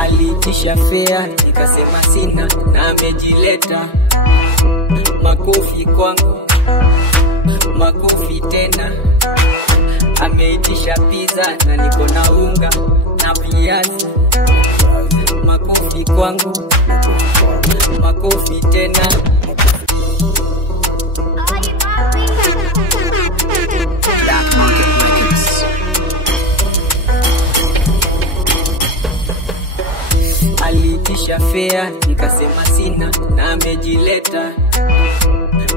Alitisha fea nikasema sina na amejileta. Makofi kwangu, makofi tena. Ameitisha pizza na niko na unga na viazi. Makofi kwangu, makofi tena. Alitisha fea nikasema sina na amejileta.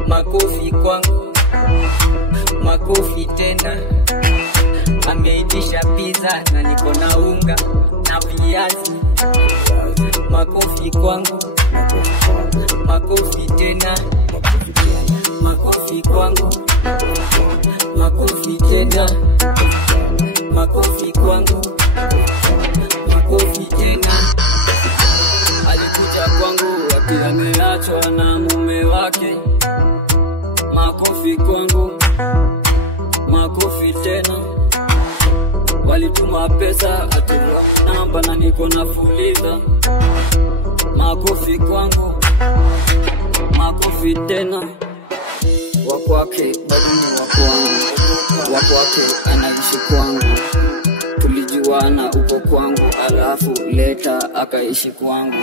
Makofi kwangu, makofi tena. Ameitisha pizza na niko na unga na viazi. Makofi kwangu, makofi tena. Makofi kwangu, makofi tena. Makofi kwangu, makofi tena. Alikuja kwangu ati ameachwa na mume wake. Makofi kwangu, makofi tena. Walituma pesa ati namba na niko na fuliza. Makofi kwangu, makofi tena. Wakwake bado ni wakwangu, wakwake anaishi kwangu. Tulijuana uko kwangu alafu leta akaishi kwangu.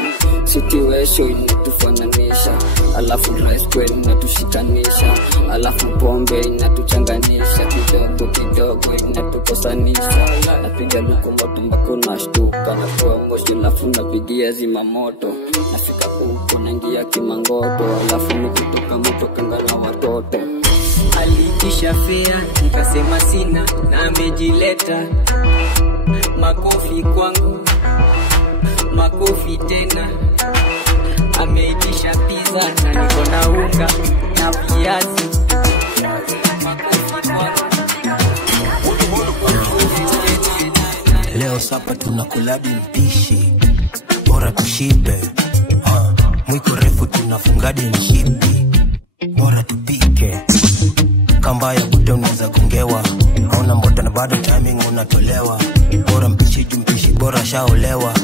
Situation inatufananisha, alafu rice kweli inatushikanisha, alafu pombe inatuchanganisha, kidogo kidogo inatukosanisha. Napiga luko moto mpaka nashtuka, natoa moshi alafu napigia zima moto. Nafika huko naingia kimangoto, alafu nikitoka moto kangana watoto. Alitisha fea nikasema sina na amejileta. Makofi kwangu, makofi tena. Ameitisha pizza na niko na unga na viazi. Makofi kwangu. Leo sapa tunakuladi mpishi, bora tushibe. Mwiko refu tunafungadi mshipi, bora tupike. Kamba ya buda unaweza gongewa, hauna mbota na bado timing unatolewa. Bora mpishi jumpishi, bora shaolewa.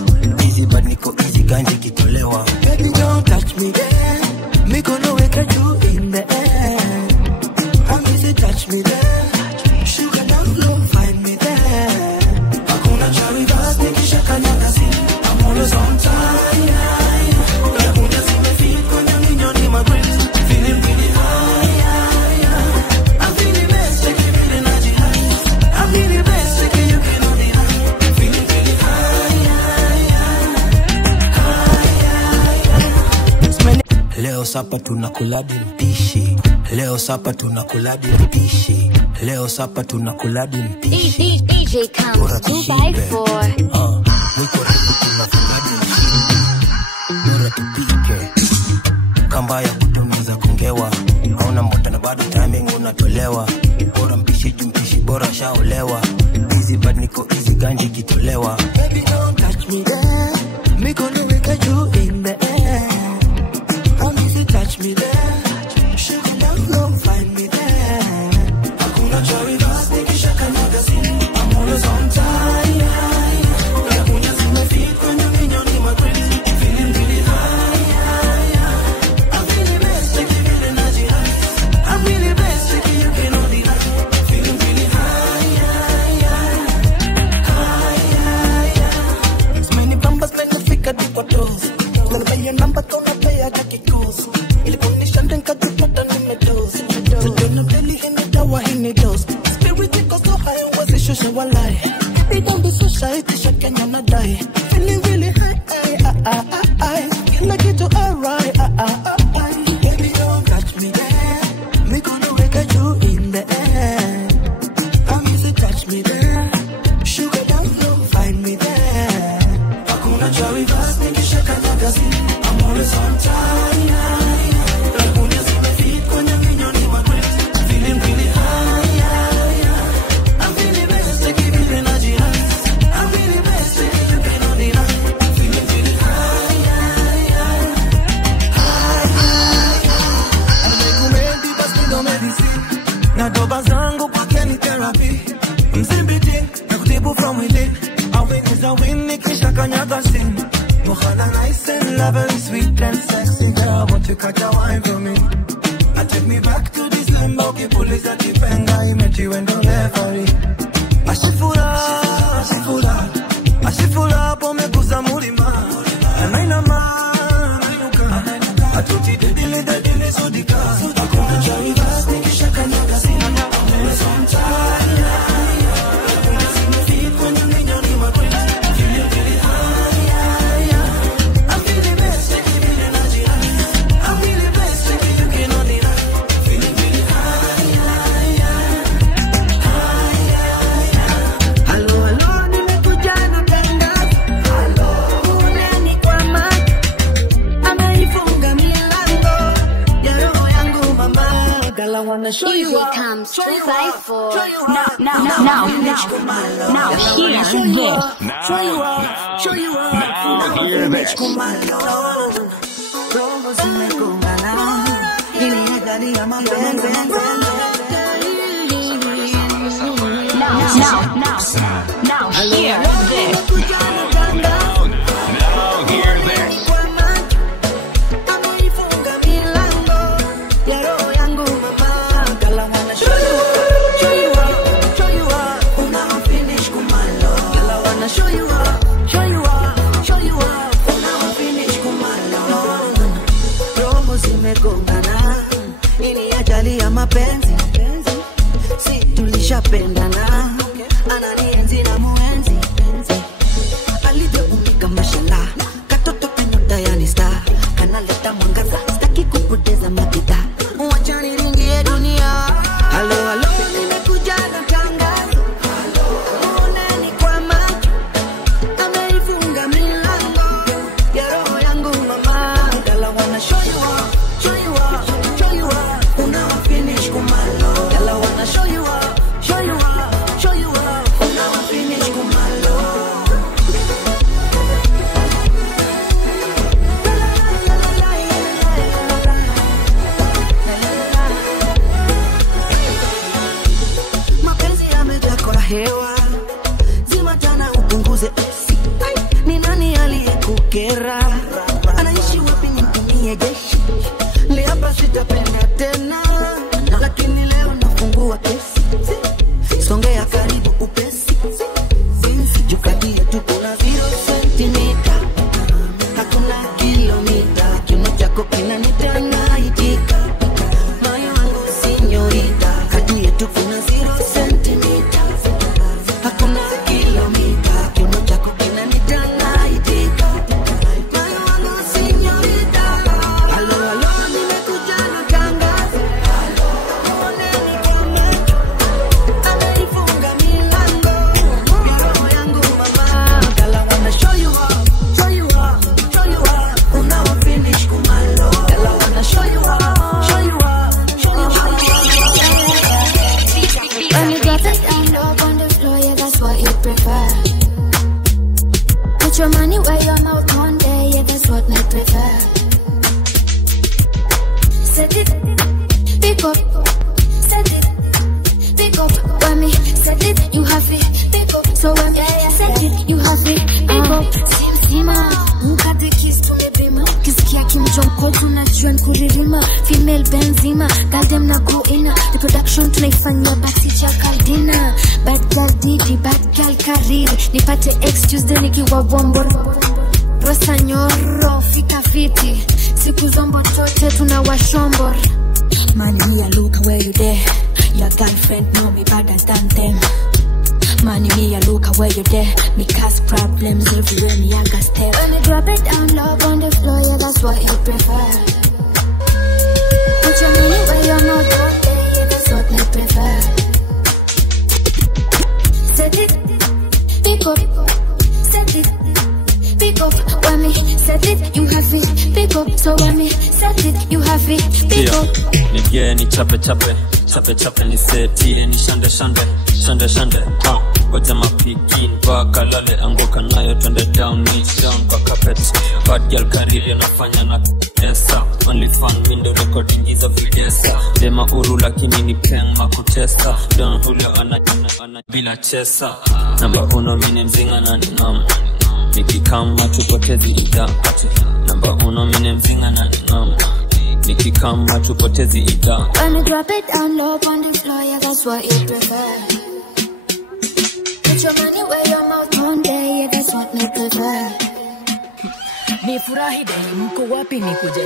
Easy but niko easy ganji kitolewa. Baby don't touch me there, me gonna wake you in the air. I'm easy touch me there, sugar down low find me there. Hakuna cherry bus nikisha kanyaga si, I'm always on time. Hakuna zimefika kwenye minyoni magrill, feeling really high. I'm feeling best, check it really energy high. I'm feeling best, check it you cannot deny. Feeling really high. Leo sapa tunakuladi mpishi, leo sapa tunakuladi mpishi, leo sapa tunakuladi mpishi. DJ comes 2x4. Mwiko refu tunafungadi mshipi, bora tupike. Kamba ya buda unaweza gongewa, hauna mbota na bado timing unatolewa. Bora mpishi jumpishi, bora shaolewa. Easy but niko easy ganji kitolewa. Baby don't touch me there, me gonna wake you in the air. I'm easy touch me there, sugar down low find me there. Hakuna cherry bus nikisha kanyaga si, I'm always on time. Hakuna zimefika kwenye minyoni magrill, feeling really high. I'm feeling best, check it really energy high. I'm feeling best, check it you cannot deny. Feeling really high. Many bambas menifika di kwa toes. Nalibaya namba tona playa kaki goes. Iliponisha ndenka dipata nimedoze. Zadona deli hini dawa hini dose. Spirit niko so high wazi shusha walai. They don't be so shy, tisha Kenya na die. Feeling really high, kila kitu alright, Baby don't touch me there, me gonna wake you in the air. I'm easy touch me there, sugar down low find me there. Hakuna cherry bus nikisha kanyaga si, I'm always on time. Hakuna zimefika kwenye minyoni magrill, feeling really high. I'm feeling best, take it really energy high. I'm feeling best, take it you cannot deny. Feeling really high. simple thing, nakutibu from within. A win is a win, nikisha kanyaga sin. Mohana nice and lovely, sweet and sexy girl. Won't you catch a wine for me? I take me back to this limbo, keep police at the penga. I met you and don't ever read. Ashifula, pome kuza mulima. Anaina ma, atuti dele sodika. Akuna jariba, nikisha kanyaga sin. Here he comes, 254. Now, hear this. Now, hear this. Mapenzi, si tulishapendana, ananienzi na muenzi, alivyoumbika mashallah, katoto kanyota yani star, kanaleta mwangaza, sitaki kupoteza mapita, wacha niringie dunia. Halo, nimekuja na tangazo, oneni kwa macho, ameifunga milango ya roho yangu mama. Girl, I wanna show you up. Finish kumalo, girl, I wanna show you up. Now I finish kumalo. Mapenzi yamejaa kwa hewa, zima tana upunguze esi. Ni nani aliyekukera? Anaishi wapi nitumie jeshi? Leo hapa sitapenda tena, lakini leo nafungua kesi. Songea karibu upesi, jukadia tu kuna 0 sentimita, hakuna kilomita, kiuno chako kinanita naitika, moyo wangu sinyorita, kadia tu kuna 0 sentimita, hakuna kilomita, kiuno chako kinanita naitika, moyo wangu sinyorita. Halo, nimekuja na tangazo, oneni kwa macho, ameifunga milango ya roho yangu mama. Girl, I wanna show you up. Unawa finish kumalo. Girl, I wanna show you up. When you got it down low on the floor, yeah, that's what you prefer. Put your money where your mouth one day, yeah, that's what I prefer. Set it, pick up. Set it, pick up. When me set it, you have it, pick up. So when me set it, you have it, pick up. Simsima, mkate kiss tumebima. Kisikia kimjonko tunajua nkuririma. Female Benzima, goddamn na go ina. The production tunaifanya basi cha kaldina. Bad girl Didi, bad girl Kariri. Nipate excuse nikiwa womboro. Rosa nyoro, fika fiti. Siku zombo chote tunawashombor. Man, me a look where you there. Your girlfriend know me better than them. Man, me a look where you there. Me cause problems everywhere, me a got step. When you drop it down low on the floor, yeah, that's what you prefer. Put your money where your mouth one day, yeah, that's what I prefer. Set it, pick up. Set it, pick up. When me set it, you have it, pick up. So when me set it, you have it, pick up. Nigie ni chape ni seti ni shande ha waja mapiki mpaka lale anguka nayo twende down kwa carpet. Bad girl Kariri nafanya na Odessa. Only fan window recording is a videsa. Dema uru lakini ni peng makutesa. Don Julio ana bila chesa. Namba uno mine mzinga na ninam. Nikikama tupotezi ida. Namba uno mine mzinga na ninam. Nikikama tupotezi ida. When you drop it down low on the floor, yeah, that's what you prefer. Put your money where your mouth one day, yeah, that's what me prefer. Ni furahi day, mko wapi nikuje?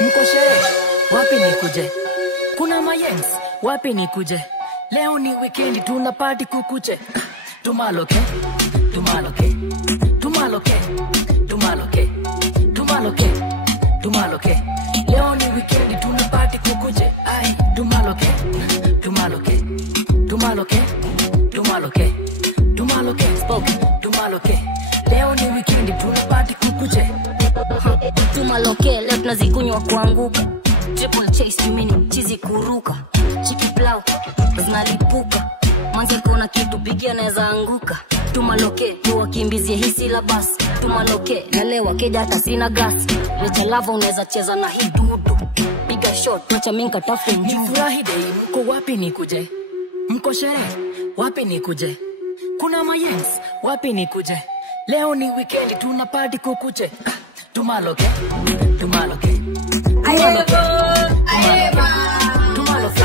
Mko sherehe, wapi nikuje? Kuna mayens, wapi nikuje? Leo ni weekend, tuna party kukuche. Tumaloke, tumaloke, tumaloke, tumaloke, tumaloke, tumaloke. Leo ni weekend, tuna party kukuche. Ay, tumaloke, tumaloke, tumaloke, tumaloke, tumaloke, spoke, tumaloke. Leo ni weekend, tuna party kukuche. Tumaloke, leo tunazikunywa kuanguka. Triple chase, kimini, chizi kuruka. Chiki plau, zinalipuka. Manze kona kitu bigi anaweza anguka. Tumaloke, tuwakimbizie hisi la basi. Tumaloke, nalewa keja hata sina gas. Lecha lava unaweza cheza na hii dudu. Piga shot, tuacha minka tafu mjuu. Furahi day, mko wapi nikuje? Mko sherehe, wapi nikuje? Kuna mayens, wapi nikuje? Leo ni weekend, tuna party kukuche. Tumaloke, tumaloke, tumaloke, tumaloke,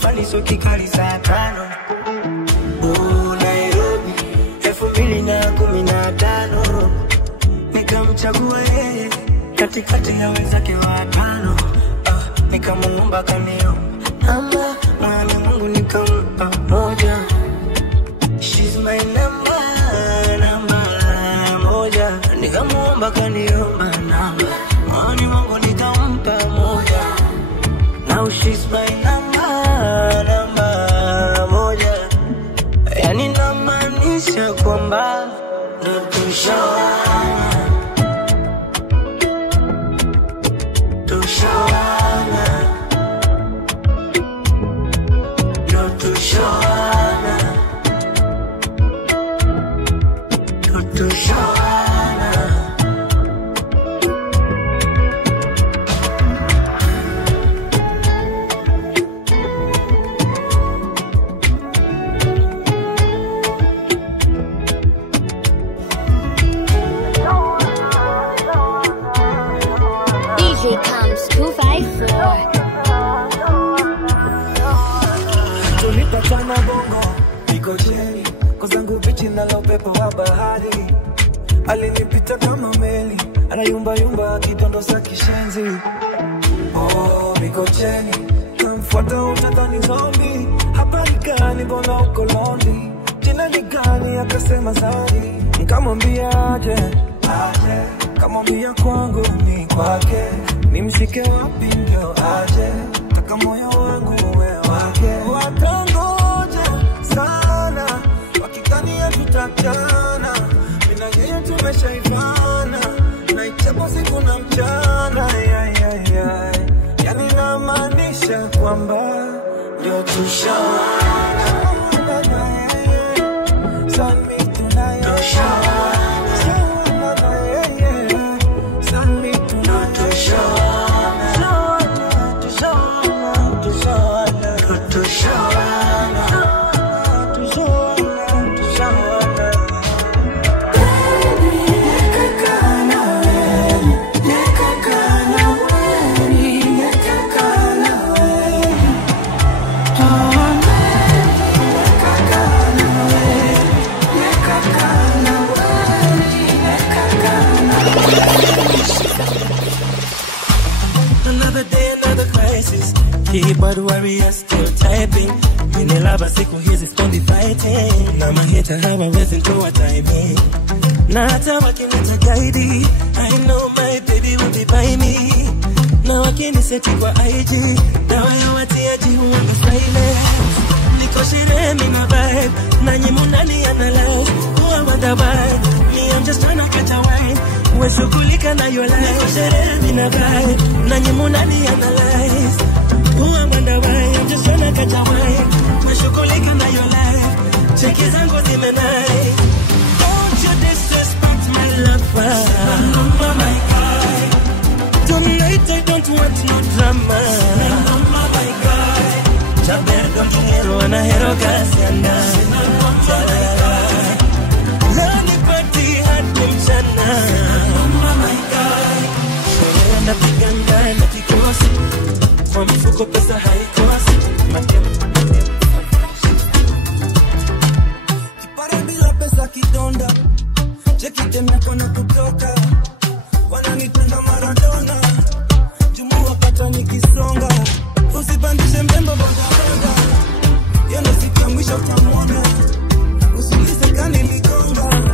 Faliso kikali saa 5 Nairobi 2015 nikamchagua yeye katikati ya wenzake watano nikamuomba kanio namba moyoni mwangu nikampa moja. She's my number moja. Nikamuomba kaniomba namba moyoni mwangu nikampa moja. Now she's my number moja. Yani namaanisha kwamba ndo tushawana, tushawana, ndo tushawana, ndo tushawana. Tulipatana bongo, niko cheni kuzangu bichi na lopepo wa bahari. Alinipita kama meli, anayumba yumba akidondosa kishenzi. Oh, niko cheni kamfuata utadhani zombie. Habari gani mbona uko lonely? Jina ni gani akasema Zari. Nikamwambia aje, kamwambia kwangu ni kwake. Nimshike wapi ndio aje, taka moyo wangu uwe wake. Watangoja sana wakidhania tutakutana, mimi na yeye tumeshaivana, na ichapo siku na mchana. yani namaanisha kwamba ndio tushawana. Sign me tonight, tushawana. Sign me tonight, tushawana. Another day, another crisis. Keyboard warrior still typing. Minelaba siku hizi stondi fighting. Na mahita hawawezi njua timing. Na hata wakinita guide, I know my baby will be by me. Na wakiniseti kwa IG, dawa ya watiaji huwanga silent. Niko sherehe mina vibe, na nyimu nani analyze. Huwa wada vibe, me I'm just tryna catch a wine. Uwe shughulika na your life. Niko sherehe mina vibe, na nyimu nani analyze. Huwa wada vibe, I'm just tryna catch a wine. Uwe shughulika na your life. Cheki zangu zimenai. Don't you disrespect my lover. Mama, my guy. Tonight I don't want no drama. Mama, my guy. Chaber don't hero and a hero gasiana. Lani party hadi mchana. Mama, my guy. Sherehe na piganga na kikosi. Kwa mfuko pesa haikosi. Kipara bila pesa kidonda. Cheki tena kona kutoka. Wananitenda Maradona. Jumu wapata nikisonga. Usipandishe mbembo boda boda. Yana sikia mwisho utamwona. Usiulize kani ligonga.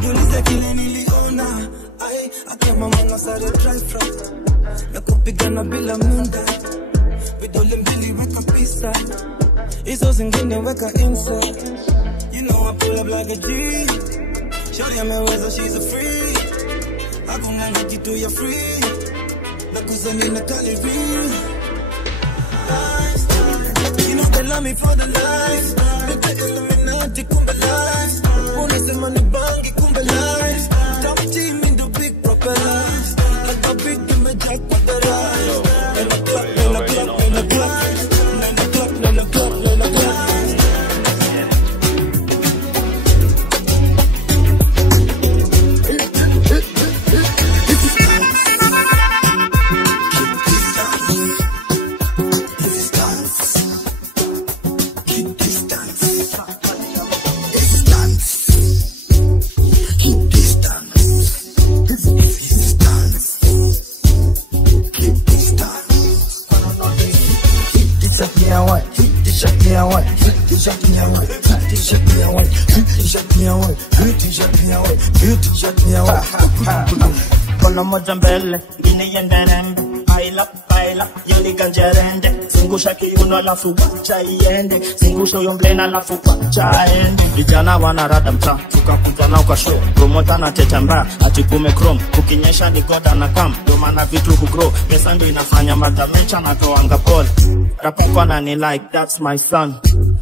Niulize kile niliona. Ay, akema mwana sare drive from. Na kupigana bila munda. Vidole mbili weka pisa. Hizo zingine weka inside. You know I pull up like a G. Shorty ameweza, she's a free. Hakuna kitu ya free. Nakuzani na calorie. You know they love me for the life. Nita Illuminati kumbe life. Unisema ni bangi kumbe life. Top team in the big propellers. Like a big image with the rise. And the clock, and the clock, and the clock. And the clock, and the clock, and the clock. Kono moja mbele, ngine yenderende. Paila, yali ganjerende. Zungusha kiuno alafu wacha iende. Zungusha uyo mblena alafu wacha ende. Vijana wanarada mtaa, tukakuja na ukashow. Promota na teta mbaya, atikume chrome. Kukinyesha ni goda na kam, domana vitu kugrow. Pesa ndo inafanya madamecha na toanga pole. Rapa kwa nani like, that's my son.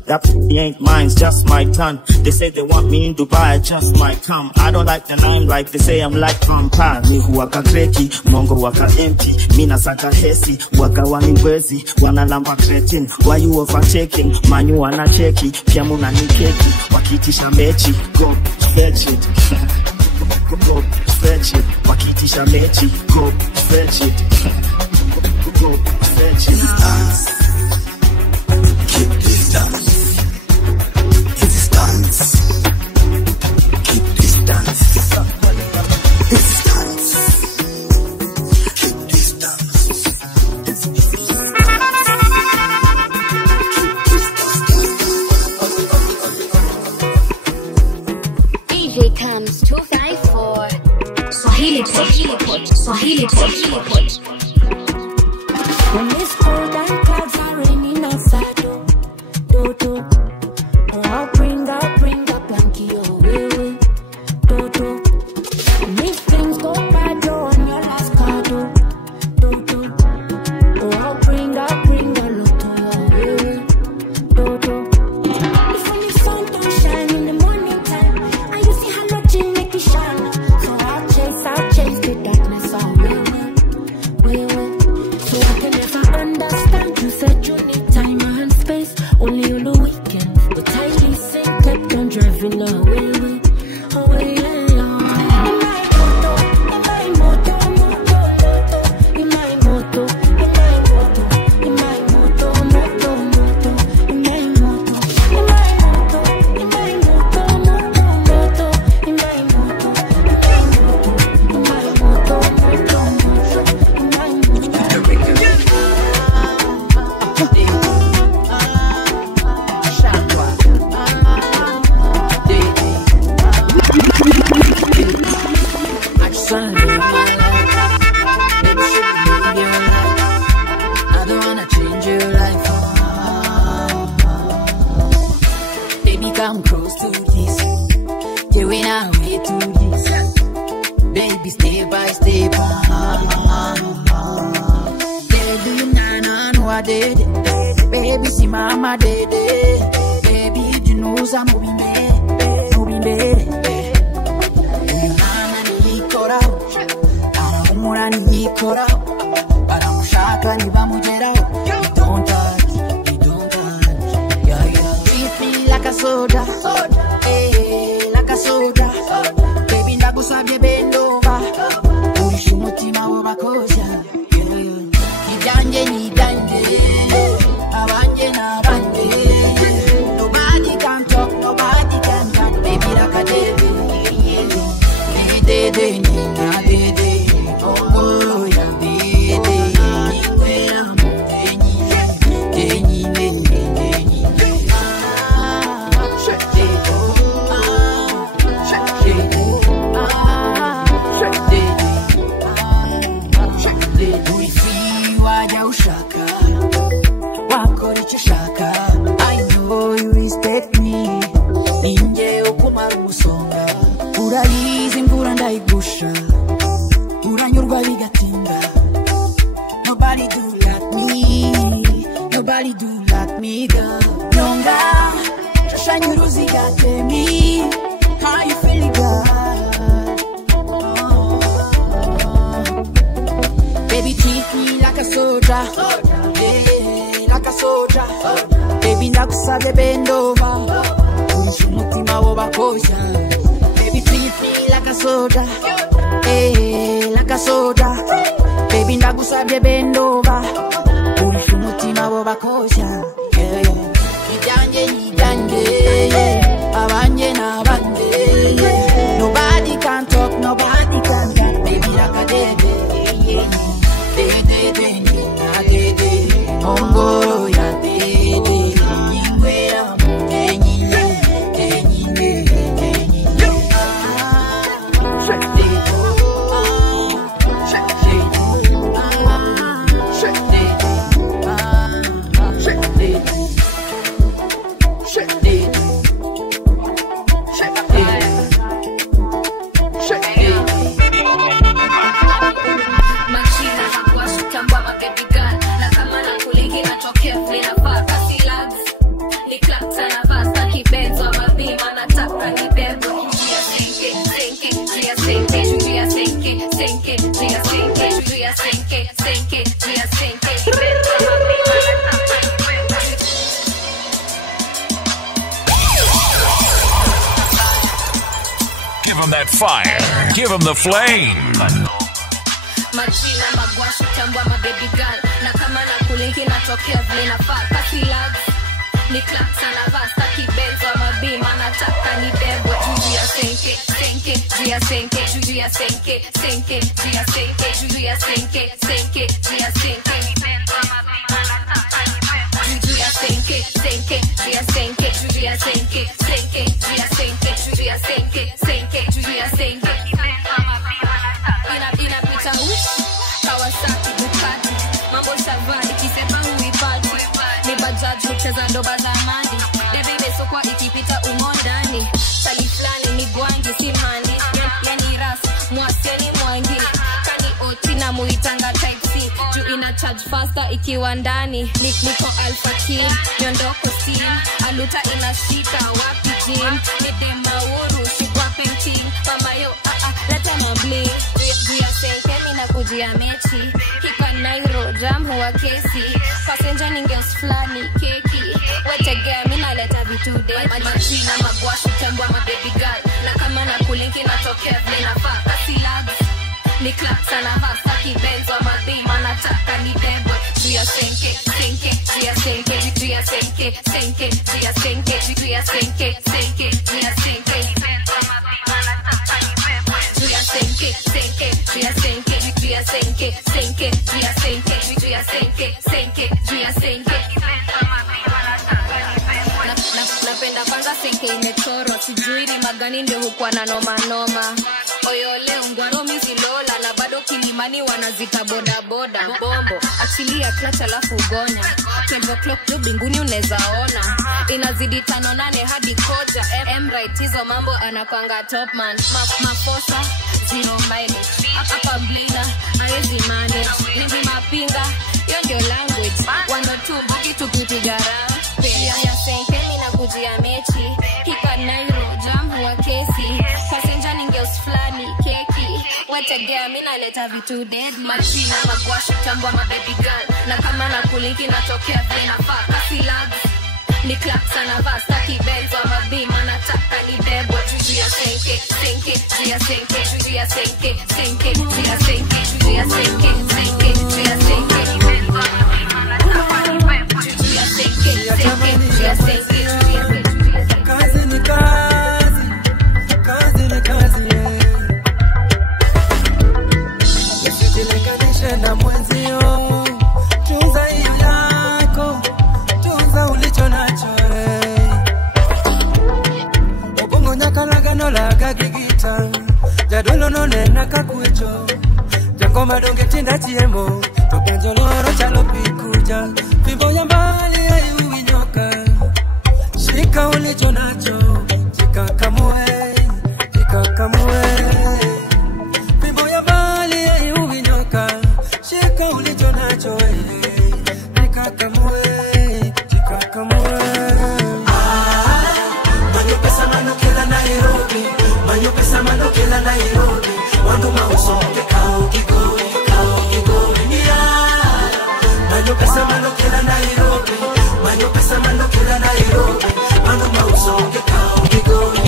That ain't mine, it's just my turn. They say they want me in Dubai, I just might come. I don't like the name like they say I'm like vampire. Ni huwaka kreki, mongo waka empty. Mina saka hesi, waka waningwezi. Wanalamba cretin, why you overtaking? Manyu wana cheki, pia muna ni keki. Wakitisha mechi, go fetch it. Go fetch it. Wakitisha mechi, go fetch it. Go fetch it. Keep this dance. Keep this dance. Keep this dance. This dance. Keep this dance. DJ comes 254. Swahili Pot. When it's cold and clouds are raining outside, do. I'll bring a blankie your way, do. And if things go bad, you're on your last card, do. Oh, I'll just wanna live your life. Baby, should you live your life? I don't wanna change your life. Baby, come close to this. Yeah, we now way to this. Baby, step by step. Baby, nana, no, I did it. Baby, see mama did it. Baby, you know I'm moving there. Moving there. Nana, ni kora. Amura, ni kora. Para mushaka, ni bamujera. You don't touch. You don't touch. Yeah, yeah. Treat me like a soda. Hey, like a soda. Baby, ndagusabye bend over. Urisha umutima w'abakozi. Nidanje. Abanje n'abanje. Nobody can talk, nobody can talk. Baby, like a baby. Dede. Oh, yeah, dede. I know you respect me. Ninje okumara umusonga. Urayizi imvura ndayigusha. Uranyurwa bigatinda. Nobody do like me. Nobody do like me, girl. Nyonga, shashanya uruziga temi. How you feeling, girl? Baby, treat me like a soldier. Yeah, like a soldier. Baby, ndakusabye bend over. Urisha umutima w'abakozi. Baby, treat me like a soldier. Hey, like a soldier. Baby, ndagusabye bend over. Urisha umutima w'abakozi. Yeah, yeah. Nidanje. Abanje n'abanje. Nobody can talk, nobody can talk. Baby, like a dede. Dede. Ongo ya dede. Nyingwera mungenyi. Give him that fire. Give him the flame. Machina magwashu tambwa my baby girl. Na kama na kulinki natokea vile nafaa. Kasi lags ni clap sana vasta kibenzo mabima nataka ni bebwe. Juju ya senke. Juju ya senke. Juju ya senke. Juju ya senke. Juju ya senke. Kibenzo mabima nataka ni bebwe. Juju ya senke. Juju ya senke. Juju ya senke. Juju ya senke. Juju ya senke. Juju ya senke. Kibenzo mabima nataka. Inapita Kawasaki Ducati. Mambo shavani kisema huipati. Ni bajaji ucheza ndo bazamani. Baby besokwa ikipita umondani. Sali flani ni gwangi simani. Yani ras mwaseni mwangi. Kani oti na muitanga type C. Juu ina charge faster ikiwa ndani. Niko alpha team. Nyondoko steam. Aluta inashika wapi gym. Nidema uru shigwa penting. Mama yo leta mambling. Jia senke mina kujia mechi. Kika nairo jam huwa kesi. Passenger ningeos flani keki. Wetegea mina leta vitu de. Machina magwashu tambwa my baby girl. Na kama na kulinki natokea vile nafaa. Kasi lags ni clap sana hasa kibenzo mapima nataka ni debwe. Jia senke. Jia senke. Jia senke. Jia senke. Jia senke. Jia senke. Kibenzo mapima nataka ni debwe. Jia senke. Jia senke. Jia senke. Jia senke. Jia senke. Kibenzo mapima nataka ni debwe. Napenda kwanza senke imechorwa. Sijui ni magani ndio hukwa na noma. Oyole ungwaro mizilo. mani wanazita boda boda bombo achilia clutch alafu ugonya 12 o'clock tu binguni unaweza ona inazidi 5-8 hadi koja right hizo mambo anapanga top man mafosa zero mileage hapa blina hawezi manage hivi mapinga hiyo ndio language 102 buki tukitigara pia ya senkeni na kujia mechi hika nairo jam huwa kesi passenger ningeus flani keki wategea mimi naleta vitu dead machina magwasha tambwa ma baby girl na kama na kulinki natokea tena faka silags ni clap sana vasta kibenzo mabima nataka ni bebwa juju ya senke senke juju ya senke juju ya senke senke juju ya senke juju ya senke senke juju ya senke kibenzo mabima nataka ni bebwa juju ya senke senke juju ya senke juju ya senke kazi ni kazi kazi ni kazi usijilinganishe na mwenzio tunza hiyo yako tunza ulicho nacho obongo nyakalaga nolaga gigita jadolo none nakakuecho jangoma donge tinda chiemo tokenjoloro chalo pikuja fimbo ya mbali ayuwinyoka shika ulicho nacho jikakamue jikakamue fimbo ya mbali ayuwinyoka shika ulicho nacho jikakamue jikakamue manyo pesa manokela Nairobi manyo pesa manokela Nairobi wandu mausoke kao kigoi yeah manyo pesa manokela Nairobi manyo pesa manokela Nairobi wandu mausoke kao kigoi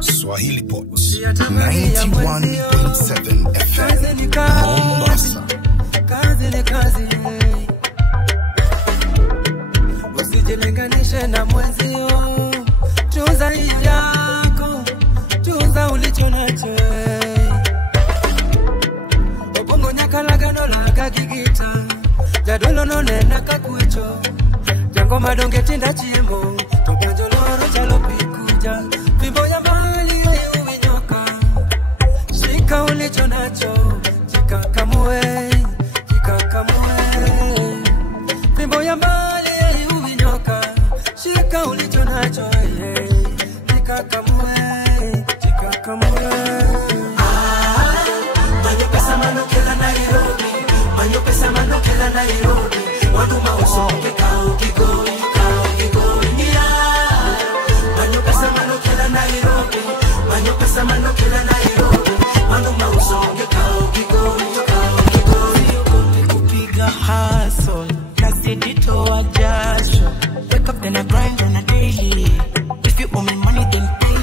Swahili Pot 91.7 FM Mombasa. Kazi ni kazi usijilinganishe na mwenzio tunza yako tunza ulicho nacho obongo nyakalaga nolaga gigita jadolo none nakakuecho jangoma donge tinda chiemo tokenjoloro chalo pikuja fimbo ya mbali ayuwinyoka shika ulicho nacho jikakamue jikakamue fimbo ya mbali ayuwinyoka shika ulicho nacho jikakamue jikakamue manyo pesa manokela Nairobi manyo pesa manokela Nairobi wandu mausoke kao kigoi yeah manyo pesa manokela Nairobi manyo pesa manokela Nairobi wandu mausoke kao kigoi kupiga hustle nazidi toa jasho wake up then I grind on a daily if you owe me money then pay me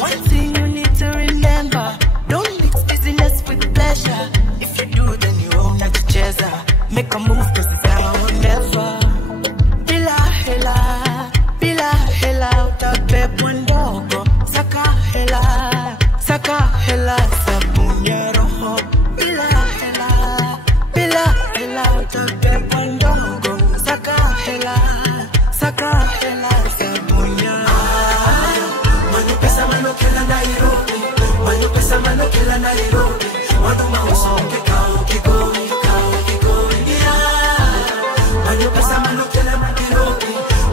one thing you need to remember don't mix business with pleasure if you do then you won't have to cheza make a move cause it's now or never bila hela utapepo ndogo saka hela sabuni ya roho bila hela utapepo ndogo saka hela sabuni ya manyo pesa manokela Nairobi manyo pesa manokela Nairobi wandu mausoke kao kigoi yeah manyo pesa manokela Nairobi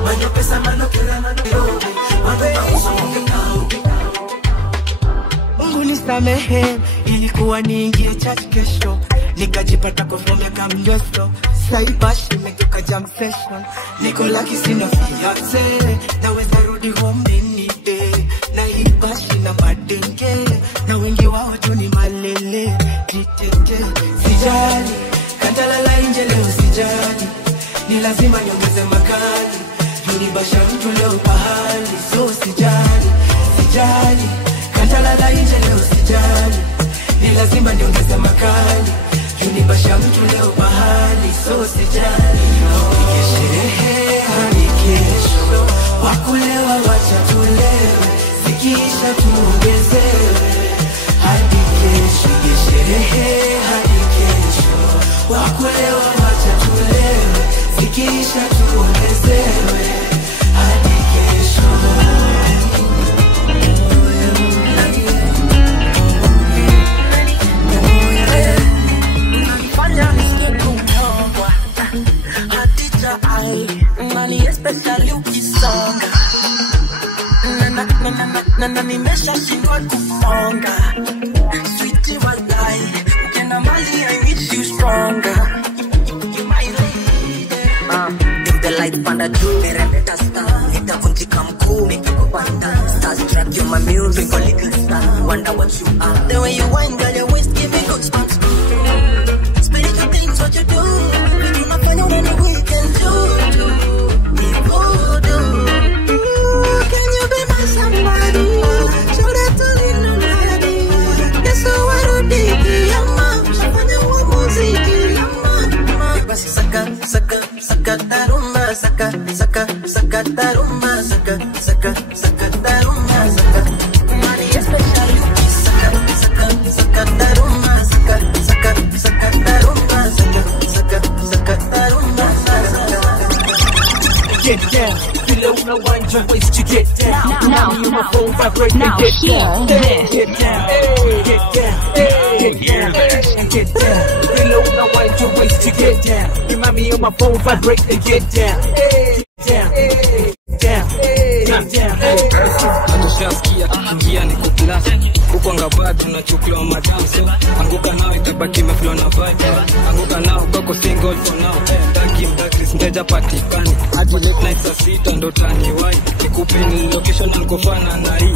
manyo pesa manokela Nairobi wandu mausoke kao Mungu nisamehe ilikuwa niingie church kesho nikajipata kufanya kamnyoso saibash nimetoka jam session niko lucky sina fiance naweza rudi home any day na hii bashi na madenge na wengi wao tu ni malele titete sijali kantalala nje leo sijali ni lazima niongeze makali unibasha mtu leo pahali so sijali kantalala nje leo sijali ni lazima niongeze makali unibasha mtu leo pahali so sijali nikesherehe hadi kesho wakulewa wacha tulewe zikisha tuongezewe hadi kesho nikesherehe hadi kesho wakulewa wacha tulewe zikisha tuongezewe ai, nani especially ukisonga. Na nimesha shindwa kufonga. Sweetie walai, ukienda mbali I need you stronger. You my lady. If the lights panda juu, meremeta star. Nitavunjika mkuu, nikikupanda. Starstruck, you're my music, a little star. Wonder what you are. The way you whine, girl, your waist give me goosebumps. Spiritual things, what you do. You do not find out any we can do. People do. Can you be my somebody? Show that to me nobody. Yes, so I don't dig it, yama. Shafanya wa muziki, yama. Basi saka tarumba, saka tarumba, saka tarumba, saka. Money especially saka tarumba, saka tarumba, saka tarumba, Get down, below no one your waist to get down. Now you my phone vibrate and get down. Get down, get down, get down. Below no one your waist to get down. You mind me on my phone vibrate and get down. Down. Atushasikia kiingia ni kuklasa huko ngabado tunachukua madamso anguka nao itabaki meflow na vibe anguka nao kwako single for now taki mteja patikani hadi late night saa 6 ndo tani wai nikupe ni location niko fana na hii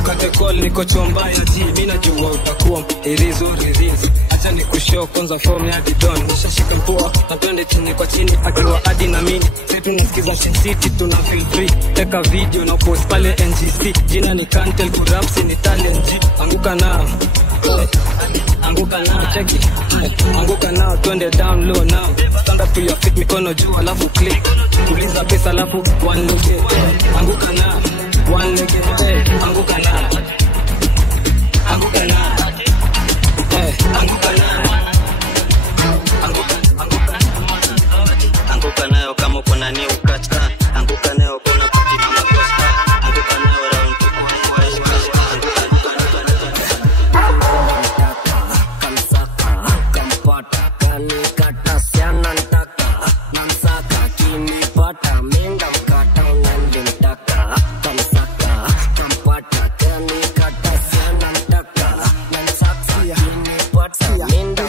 ukate call niko chomba ya ji mimi najua utakuwa irizo acha nikushow kwanza form ya Didon nishashika mpoa na twende chini kwa chini akiwa hadi na mimi sisi tunasikiza Sin City tuna feel free teka video na post pale NGC jina ni Cantel Kurapsi ni talent anguka nao cheki anguka nao twende down low now stand up to your feet mikono juu alafu click tuliza pesa alafu one leg anguka nao one leg anguka nao anguka nao anguka nayo kama uko na new catch anguka nayo kuna kutima makosa anguka nayo round kampata kani kata siana ntaka namsaka kinipata minda mkata unanimtaka kamsaka kampata kani kata siana ntaka namsaka kinipata minda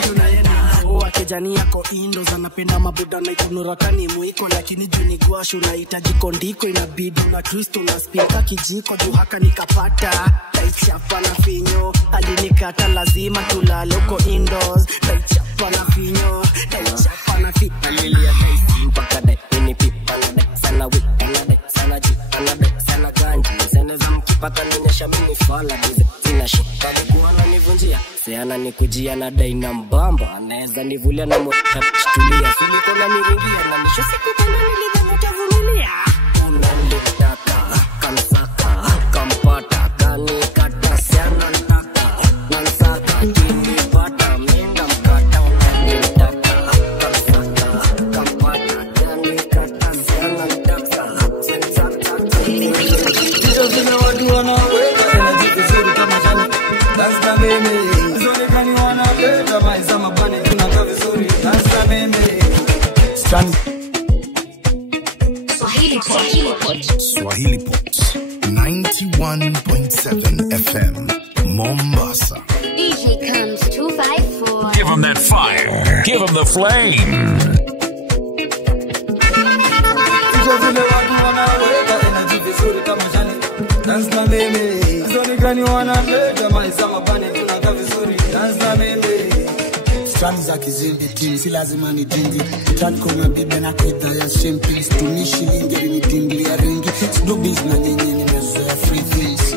kijani yako Indos anapenda mabuda na ikunura kani mwiko lakini juni guashu unahitaji kondiko inabidi una twist una spika kijiko juu haka nikapata taichapa na finyo alinikata lazima tulale uko Indos taichapa na finyo taichapa na finyo alilia taisi mpaka dai ini pipa na dai sana wika na dai sana jika na dai sana ganji zene za mkipaka nionyesha mimi fala bize zina shika likuwa na nivunjia seana nikujia na dai na mbamba anaweza nivulia na mwaka tulia siliko na niringia na nisho siku kuna nilidhani utavumilia unanitaka kamsaka kampata kani kata siana ntaka nansaka kinipata minda mkata unanitaka kamsaka kampata kani kata siana ntaka sensaka hizo zina watu wanaweka energy vizuri kama jana dance na mimi Swahili Pot 91.7 FM Mombasa. DJ comes 254. Give him that fire. Give him the flame. Dance na mimi zoni gani wanaleta maisha mabani tunakaa vizuri dance na mimi strani za kizimbi team si lazima ni dingi tatko na bibi na kuita ya champagne tumishi lingi ni dingi ya ringi do business nyenye nimezoea free things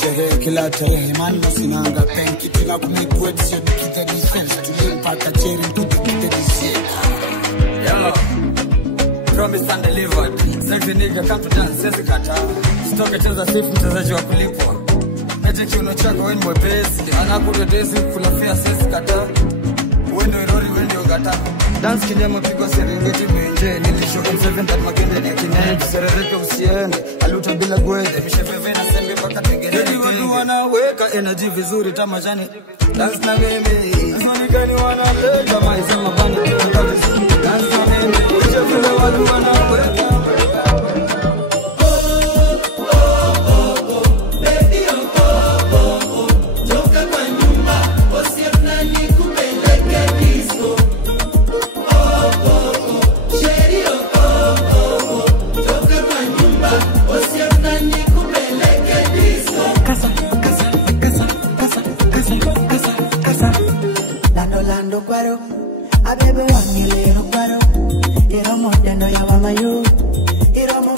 sherehe kila tarehe man sinanga penki tuna kumikwetu sio kita defense tulimpaka cherry tukipita disi promise and delivered selfie nigga come to dance sasa kata stoke cheza safe mchezaji wa kulipwa eti kiuno chako wewe ni mwepesi anakuja desi kulafia sasa kata wewe ndio rori wewe ndio gata dance kinyama pigo Serengeti mwenje nilishoka 7 that magende ni kineji serereke usiende aluta bila gwede misheveve na sembe mpaka tegereni watu wanaweka energy vizuri tamashani dance na mimi wani gani wanaleta maisha mabani dance na mimi vile watu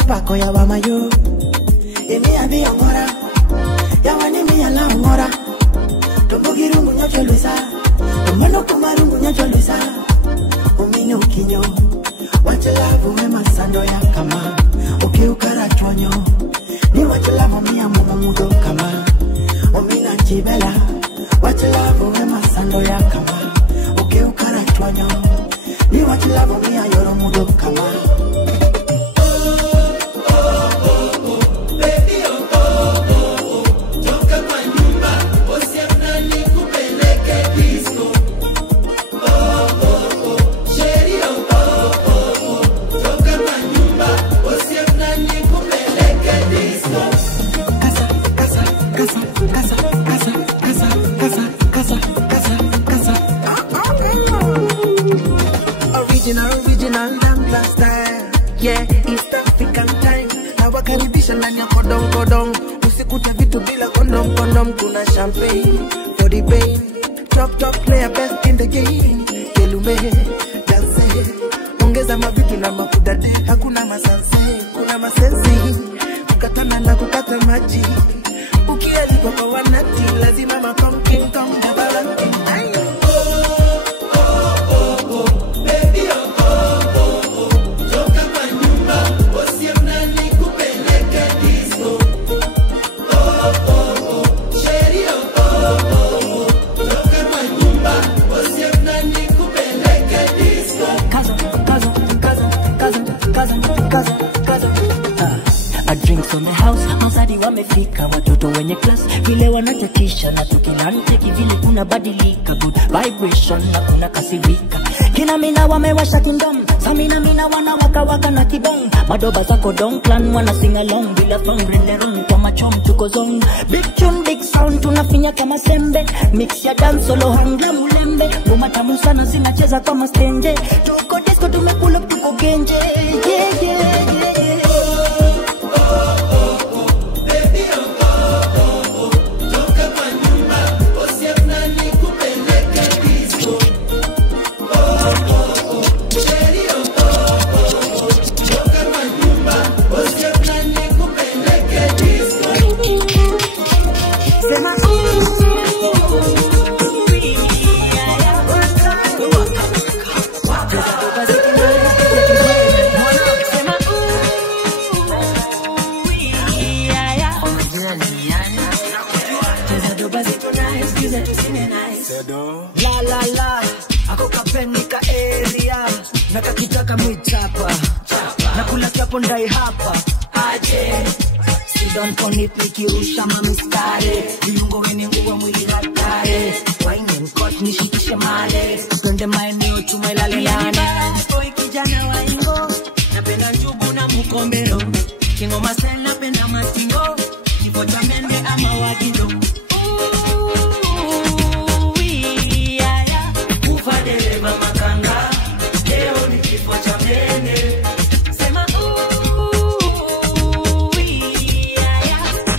pako ya wamayo. Emi abi angora, ya wani mi ya la angora. Tombogiru munyacho luisa, tomano kumaru munyacho luisa. Umino kinyo, wachelavu wema sando ya kama. Ukiukara chonyo, ni wachelavu miya mudo kama. Umina chibela, wachelavu wema sando ya kama. Ukiukara chonyo, ni wachelavu miya yoro mudo kama. Original Dambla style. Yeah, East African time. Nawakaribisha ndani ya kodong. Usikute vitu bila kondom. Kuna champagne for the pain. Top player best in the game. Kelume, dance. Ongeza mavitu na makudade. Hakuna masanse, kuna masensi. Kukatana na kukata maji. Ukialikwa kwa wanati, lazima makom king kong dabalanti. On the house, mausadi wamefika, watoto wenye class vile wanachekisha na tukilanteki vile kuna badilika, good vibration na kuna kasirika. Kina mina wamewasha kingdom, samina mina wanawaka na kibong. Madoba zako don clan wana sing along bila phone renderung kwa machom tuko zone. Big tune big sound tunafinya kama sembe, mix ya dance solo hangla mulembe. Ngoma tamu sana zinacheza kama stenje, tuko disco tumepull up tuko genje. Yeah. La ako kapenika area nakakitaka mwitapa nakula kiapo ndai hapa aje sidon konit nikirusha mamistare viungo wenye nguwa mwili hatare wine nkot nishikishe male twende maeneo tumailale nane oi kijana waingo napenda njugu na mukombero kingo masel napenda matingo kifo cha mende ama wagindo dereva makanga leo ni kifo cha mene sema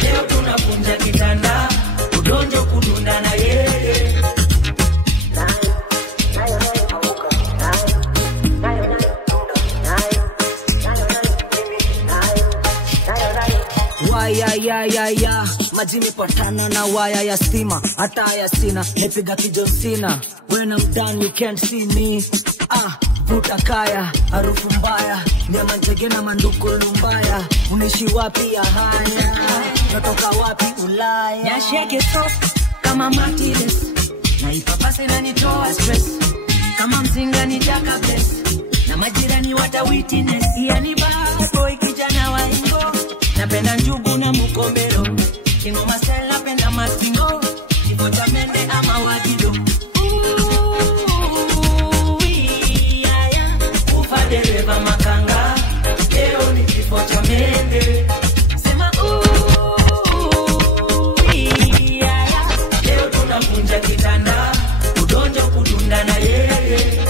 leo tunapunja kitanda udonjo kudunda na yeye waya majini patana na waya ya stima hata ya sina nepiga kijonsina when I'm done you can't see me vuta kaya harufu mbaya nyama njege na mandukulu mbaya unishi wapi ya haya natoka wapi Ulaya nyasheke soft kama Martinez na ipapase na nitoa stress kama mzinga nitaka bless na majirani wata witness yani bad boy kijana wa ingo napenda njugu na mukombero kingo masel napenda matingo kifo cha mende ama wagido ufa dereva makanga leo ni kifo cha mende sema leo tunapunja kitanda udonjo kudunda na yeye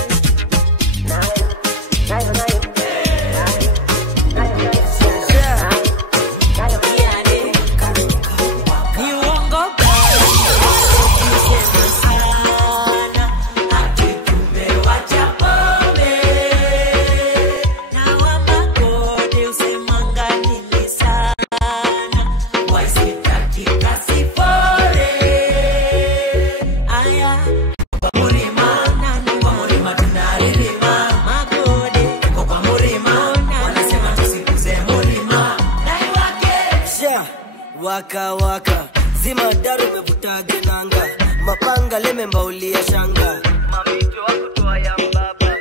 waka waka zima daru mevuta genanga mapanga lemembaulia shanga mamito wakutoa ya mbaba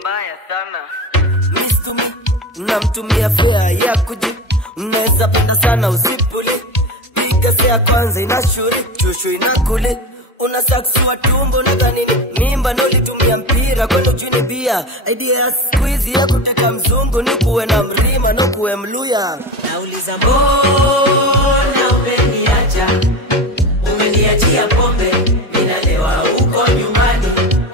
mbaya sana mistumi namtumia fea ya kuji mnaweza penda sana usipuli piga sea kwanza inashuri chushu inakuli una saksi wa tumbo nadhani ni mimba nolitumia mpira kwenu juni bia idea ya squeeze ya kuteka mzungu ni kuwe na mrima no kuwe mluya nauliza mbona umeniacha umeniachia pombe ninalewa huko nyumbani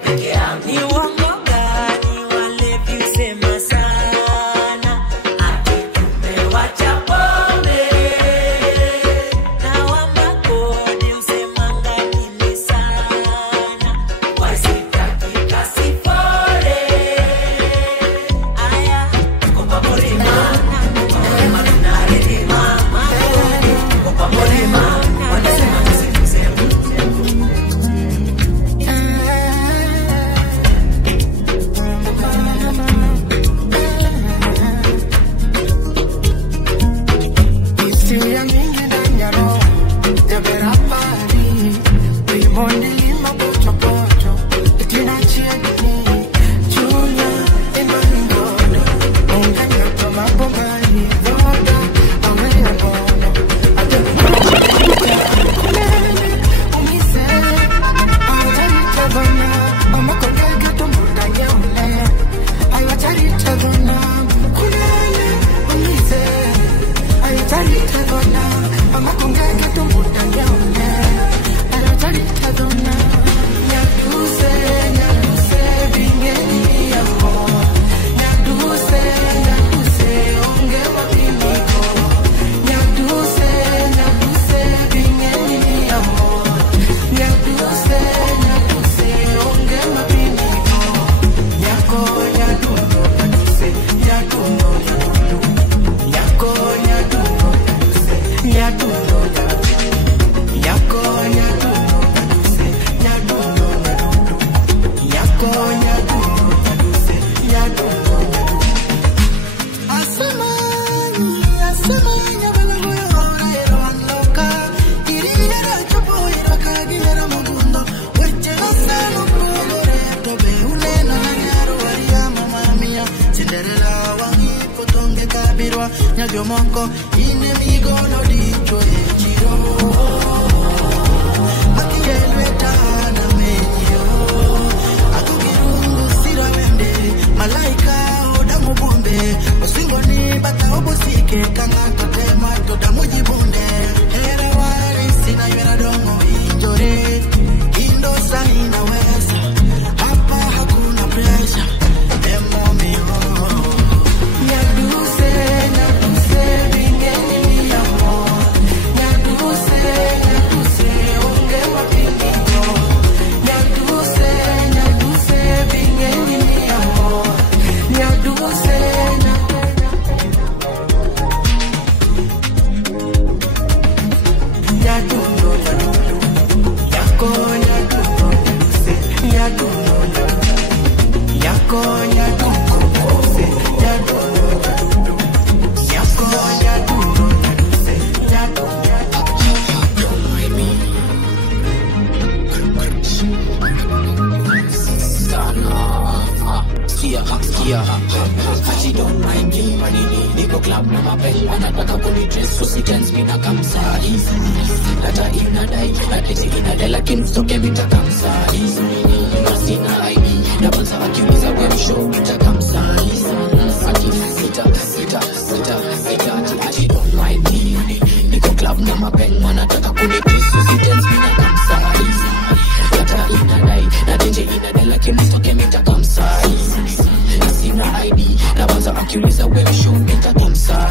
peke yangu ni uongo gani walevi usema sana ati tumewacha pombe na wambakoni usema ngani sana wasitaki kasifore aya kupa porima Monko, inemigo no dicho echiro Makielweta na menyo Akukirungu sira wende Malaika odamu bombe Osingo ni bata obosike Kanga katema toda mujibunde Hera wari sina yuera dongo injore Indosa inaweza Hapa hakuna pressure Demo mio Nyaduse She don't mind me, manini niko club na mapel anataka kunidress so she tells me na kamsa easy data inadai na tete inadai lakini stoke mitakamsa easy sina ID na banza akiuliza web show mitakamsa easy sita she don't mind me niko club na mapel anataka kunidress so she tells me na kamsa easy data inadai na tete inadai lakini stoke mitakamsa easy sina ID na banza akiuliza wewe show mita kamsa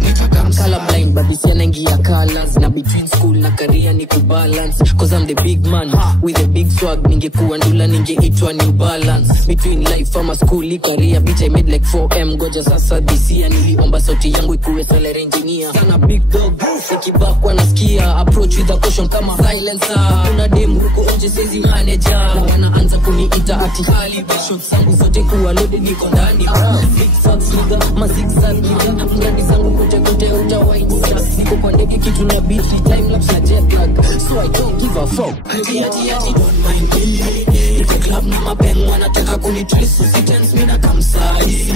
nita kamsa colorblind but this yanangia colors. Na between school na career ni kubalance, cause I'm the big man with a big swag. Ningekuwa ndula ningeitwa New Balance. Between life ama school career, bitch I made like 4M. Goja sasa this year niliomba sauti yangu ikuwe solar engineer. Sana big dog ikibakwa nasikia, approach with a caution kama silencer. Kuna dem huko nje sezi manager, na wanaanza kuniita ati caliber. Shots zangu zote kuwa loaded niko ndani. Big sucks nigga, ma zigzag nigga. Mradi zangu kote kote uta white stars. Niko kwa ndege kitu na beat, time lapse na jet lag, so I don't give a fuck. Ati don't mind me. Niko club na mapeng wanataka kunitrace, usitense mina kamsai.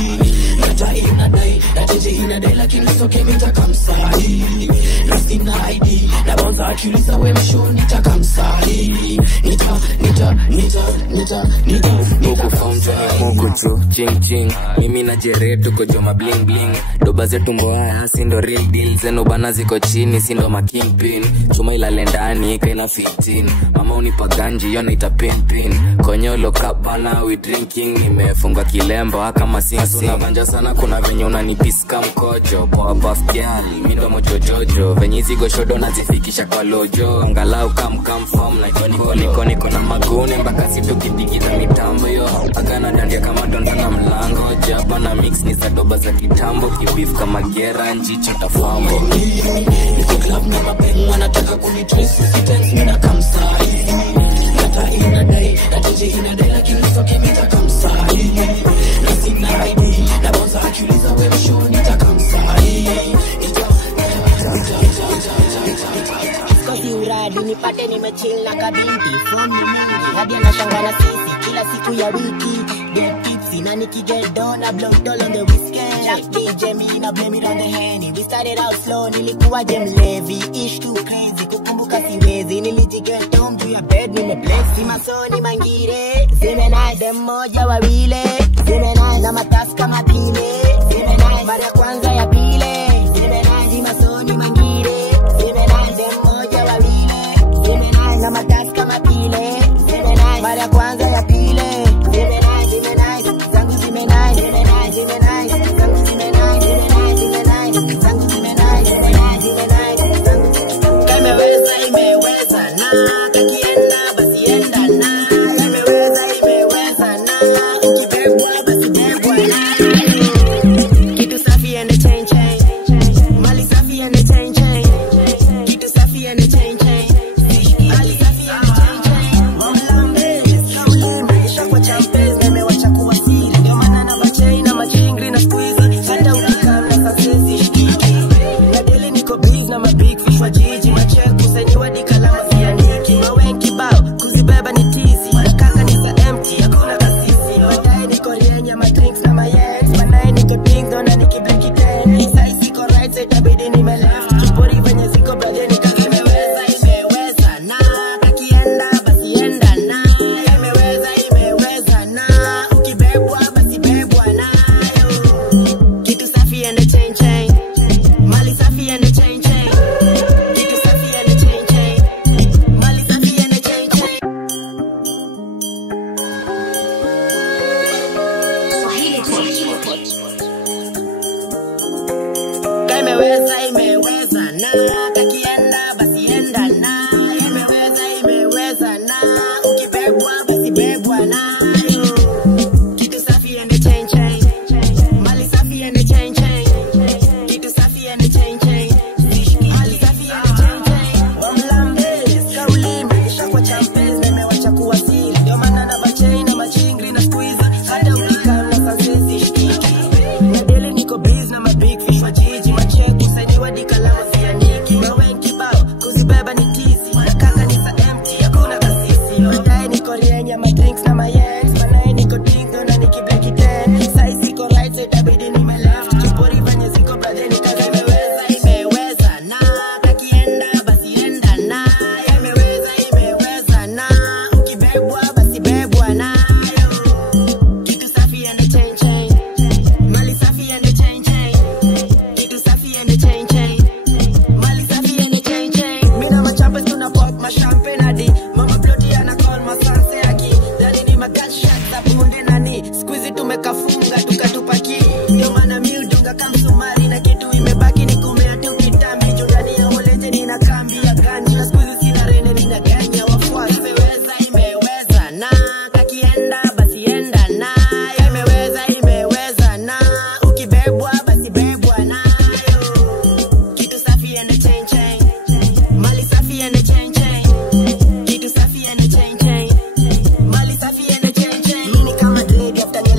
Nata inadai, nateje inadai lakini soke mitakamsai. Rasti na ID, na bonza akiuliza we msho nitakamsai. Moko fountain moko cho ching ching. Mimi na jere tuko joma bling bling. Doba zetu mboaya sindo real deal. Zeno bana ziko chini sindo ma kingpin. Chuma ilale ndani kaina 15. Mama unipa ganji yona ita pin pin. Konyolo kabana we drinking. Nimefunga kilemba kama sing sing. Unabanja sana kuna venye unanipiska mkojo. Poa buff girl mindo mojojojo. Venye zigo shodo nazifikisha kwa lojo. Angalau come from na niko na magone mpaka situkidigita mitambo yo. Agana dandia kama dondana mlango. Jaba na mix ni sadoba za kitambo. Kibif kama gera njicho tafambo. Niko club na mapeng wanataka kunitrace, usitense mina kamsai. Nata inadai, nateje inadai lakini soke mitakamsai. Rasti na ID, na bonza akiuliza we msho nitakamsai. Kosi uradi nipate nimechill na kabinti. Phone ni mingi, hadi anashanga na sisi kila siku ya wiki. Dead tipsy, na nikiget down I blow it all on the whiskey. Jack DJ me na blame it on the Henny. We started out slow, nilikuwa jemlevi. Ish too crazy, kukumbuka siwezi. Nilijiget home juu ya bed, nimebless. Simasoni mangire, zimenai. Dem moja wawile, zimenai. Na matasi kama pile, zimenai. Mara kwanza ya pile, zimenai. Simasoni mangire, zimenai. Dem moja wawile, zimenai. Na matasi kama pile, zimenai. Mara kwanza ya pile, zimenai, zimenai. Zangu zimenai, zimenai, zimenai. Zangu zimenai, zimenai, zimenai. Zangu zimenai, zimenai, zimenai. Imeweza, imeweza na kakienda basi enda na. Imeweza na ukibebwa basi bebwa na. Kitu safi and chain chain. Mali safi and chain chain. Kitu safi and chain chain. Mali safi and chain chain. Mamlambe, maisha kwa champes nimewacha kuwa siri. Ndio maana na machain na machingri na squeeze. Hata ukikam na sasezi shikiki. Na deli niko big na mabig fish wa jiji. Macheck kusenyiwa dikalama vya niki. Mawenki bao, kuzibeba ni tizi. Kaka nisa empty, hakuna kasisi. Baadaye niko rienya madrinks na mayens. Banaye nike pink, dona niki black again. Sai siko right, sai tabidi nime left. Kipori venye ziko brother nika imeweza na kakienda basi enda na. Imeweza na ukibebwa basi bebwa nayo. Kitu safi and chain chain. Mali safi and chain chain. Kitu safi and chain chain. Mali safi and chain chain. Imeweza na kakienda basi enda na. Imeweza na ukibebwa basi bebwa nayo. Kitu safi and chain chain. Mali safi and chain chain. Kitu safi and chain chain. Mali safi and chain chain. Wamlambe, kauli maisha kwa champes nimewacha kuwa siri. Ndio maana na machain na machingri na squeeze. Hata ukikam na sasezi shiki.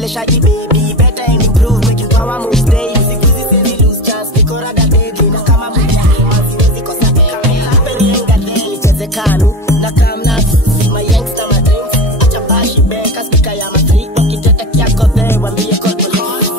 shaggy baby, better and improve, make you power moves daily. Sikuzi sizi lose chance, niko rada deadly. Na kama mwili, siwezi kosa kama hapeni enga daily. Chezekanu, na kamna, see my youngster, my dreams. Acha bashi beka, speaker ya ma free. Ukiteta kiako there, wambie call police.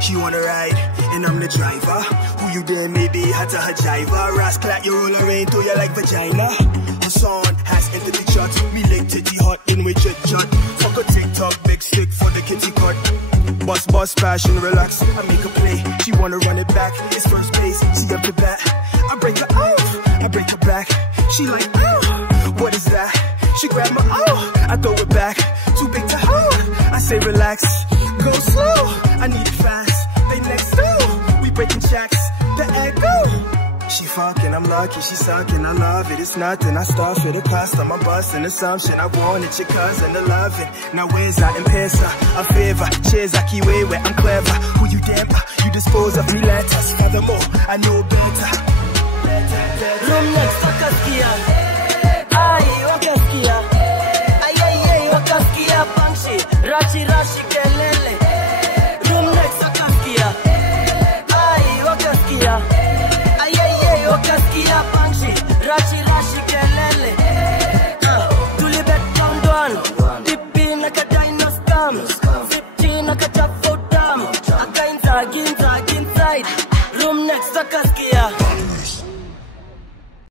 She wanna ride, and I'm the driver. Who you there, maybe hata hajiva. Rascal, you roll around to you like vagina. Her son has entered the chart. Me leg titty hot in with jet shot. Fuck a TikTok, big stick for the kitty cut. Boss, passion, relax. I make a play. She wanna run it back. It's first base. She up the bat. I break her off. I break her back. She like, oh, what is that? She grab my I throw it back. Too big to hold. I say relax. Go slow. I need it fast. They next door. We breaking checks. The echo. She fucking, I'm lucky. She sucking. I love it. It's nothing. I start for the cost. I'm a bust an assumption. I wanted your cousin to love it. Now where's that in pesa? A favor. Cheers, I keep way where I'm clever. Who you damn? You dispose of me letters. Furthermore, I know better. Room next, wakaskia. Ay, wakaskia. Ay, wakaskia. Banshi, rashi, kelele. Room next, wakaskia. Ay, wakaskia. Ay, wakaskia. Banshi, rashi, kelele. Tulibet round one. Dipi nakadino scam. 15 nakachafotam. Akainza, inside. Room next, wakaskia.